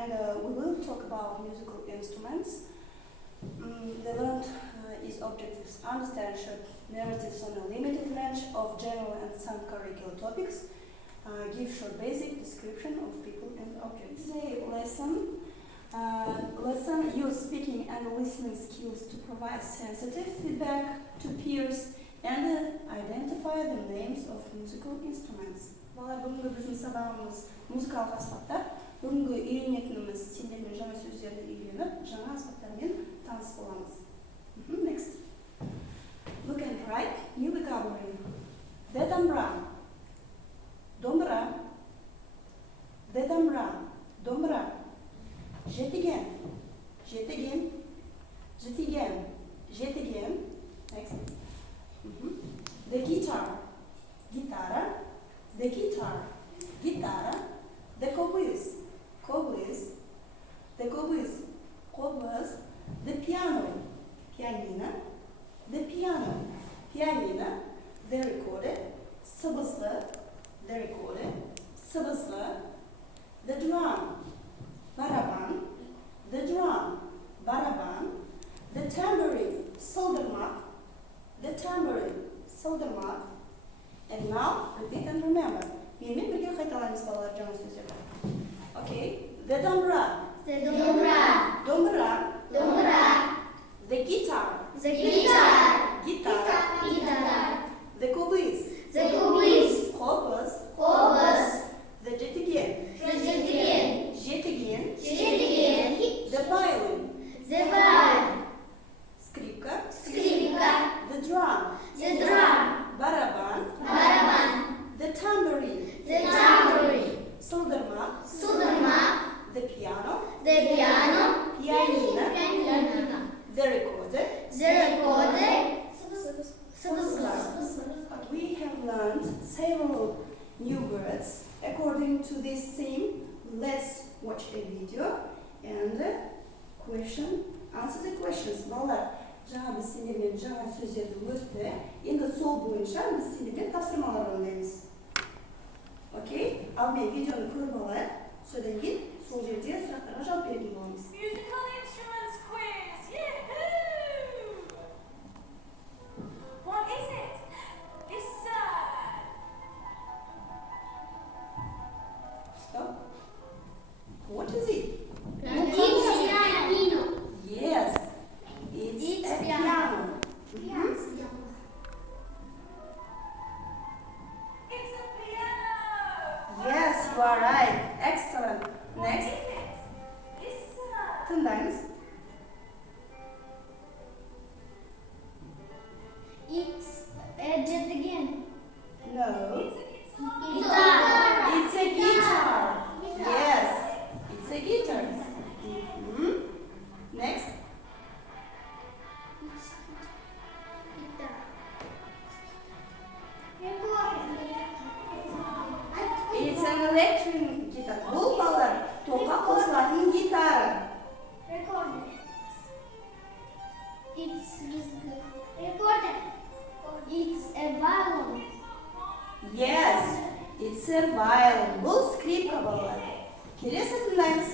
and we will talk about musical instruments. The learned is objectives understand short narratives on a limited range of general and some curricular topics, give short basic description of people and objects. Say lesson use speaking and listening skills to provide sensitive feedback to peers and identify the names of musical instruments. Бүгінгі біздің сабағымыз музыкалық аспаптар. Бүгінгі үйренетініміз сендермен жаңа сөздерді үйреніп, жаңа аспаптармен таныс боламыз. Next. Look and write new vocabulary. Dedamra. Домбыра. Dedamra. Домбыра. Жетіген. Жетіген. Жетіген. Жетіген. Next. The guitar. Гитара. The guitar. Гитара. The cobwebs. Cobwebs. The cobwebs. Cobwebs. The piano. Pianino. The piano. Pianino. The recorder. Sabızlı. The recorder. Sabızlı. The drum. Baraban. The drum. Baraban. The tambourine. Saldırmak. The tambourine. Saldırmak. And now, repeat and remember. Менімен бірге қайталаймыз балалар жаңа сөздерді. Okay. The домбыра. The домбыра. Домбыра. Домбыра. The guitar. The guitar. Гитара. Гитара. The cobwebs. The cobwebs. Cobwebs. Cobwebs. The жетіген. The жетіген. Жетіген. Жетіген. The violin. The violin. Скрипка. Скрипка. The drum. The drum. Барабан. Барабан. The tambourine. The tambourine. Сылдырмақ. Сылдырмақ. The piano. The piano. Pianino. Pianino. The recorder. The recorder. Sabızlar. We have learned several new words. According to this theme, let's watch a video and answer the questions. Балалар, жаңа біз сендермен жаңа сөздерді өтті. Енді сол бойынша біз сендермен тапсырмалар орындаймыз. Окей? Ал мен видеоны көріп алайық. Содан кейін сол жерде сұрақтарға жауап беретін боламыз. Musical instruments quiz! Yahoo! What is it? Listen! Stop. What is it? Piano. Yes, it's a piano. It's a piano! Yes, you are right. Excellent. What Next. is it? Listen! Tındayız. It's a jet again. No. It's a guitar! Guitar. It's a guitar. Yes, it's a guitar. Next. It's an electric guitar. Бұл балалар токқа қосылатын гитара. It's a violin. Yes, it's a violin. Бұл скрипка балалар. Келесі тыңдаймыз.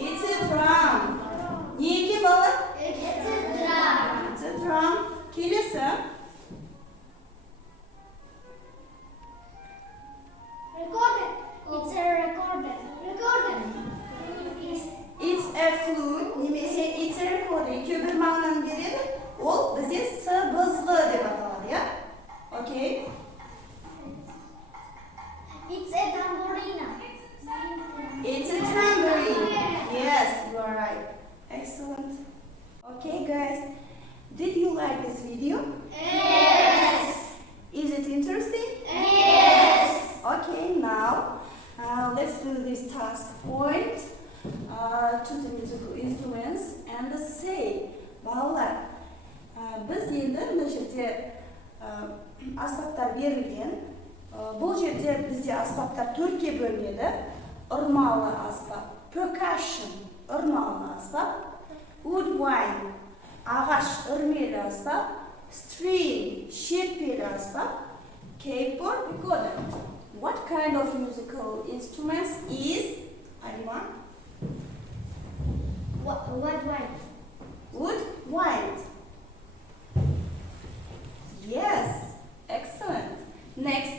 It's a drum. Не екен балалар? It's a drum. It's a drum. Келесі. It's a recorder. It's a flute. Немесе it's a recorder. Екеуі бір мағынаны береді. Ол бізде сыбызғы деп аталады, иә? Окей. It's a tambourine. It's a tambourine. Yes, you are right. Excellent. Okay, guys. Did you like this video? Yes. Is it interesting? Yes. Okay, now let's do this task. Point to the musical instruments and say. Балалар, біз енді мына жерде аспаптар берілген. Бұл жерде бізде аспаптар төртке бөлінеді. Ұрмалы аспап, percussion, ұрмалы аспап, woodwind, ағаш үрмелі аспап, string шертпелі аспап, keyboard recorder. What kind of musical instruments is Alima? White. Wood, white. Yes, excellent. Next,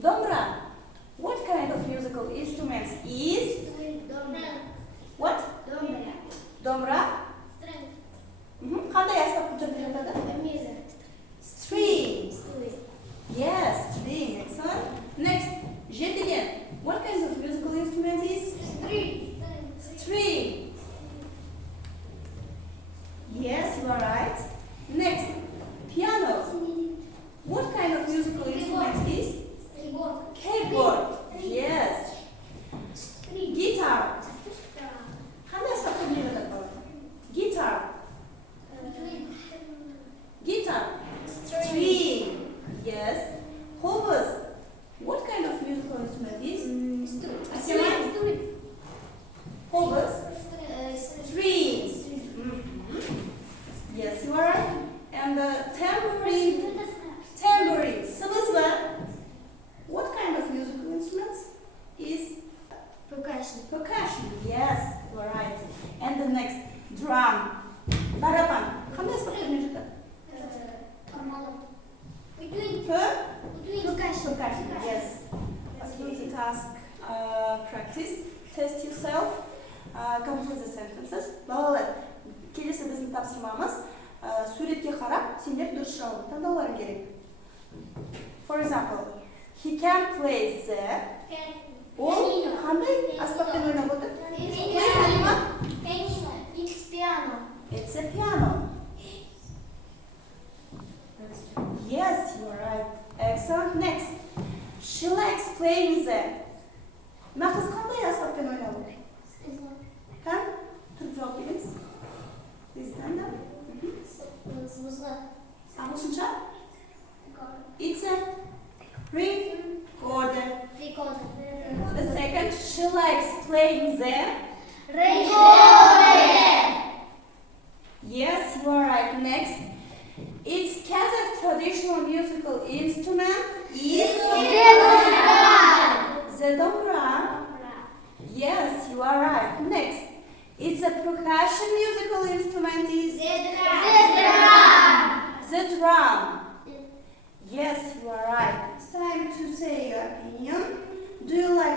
Domra. What kind of musical instruments is what? Domra. Қандай аспап деп жатады? String. Yes, string. Excellent. Next, жетіген. What kind of musical instrument is string? Yes, you are right. Next, piano. What kind of musical instrument is? Keyboard. Yes. Guitar. Қандай аспапты деп жатады балалар? Guitar. Guitar. String. Yes. Hobos. What kind of musical instrument is? Asima? Hobos. Strings. Yes, you are right. And the tambourine. Tambourine. Sımızlar. What kind of musical instruments is? Percussion. Yes, you are right. And the next, drum. Baraban. Қандай аспаптар деп жатады? Percussion. Yes. Use the task practice. Test yourself. Complete the sentences. Балалар, келесі біздің тапсырмамыз суретке қарап, сендер дұрыс жауап таңдауларың керек. For example, he can play the. Ол қандай аспаппен ойнап отыр? Play Алима? It's a piano. Yes, you are right. Excellent. Next, she likes playing the. Мына қыз қандай аспаппен ойнап отыр? Кән? Тұрып жауап беріңіз. Please stand up. Ағылшынша? It's a recorder. The second, she likes playing the. Yes, you are right. Next, its Kazakh traditional musical instrument is the dombra. Yes, you are right. Next, it's a percussion musical instrument is the drum. Yes, you are right. It's time to say your opinion. Do you like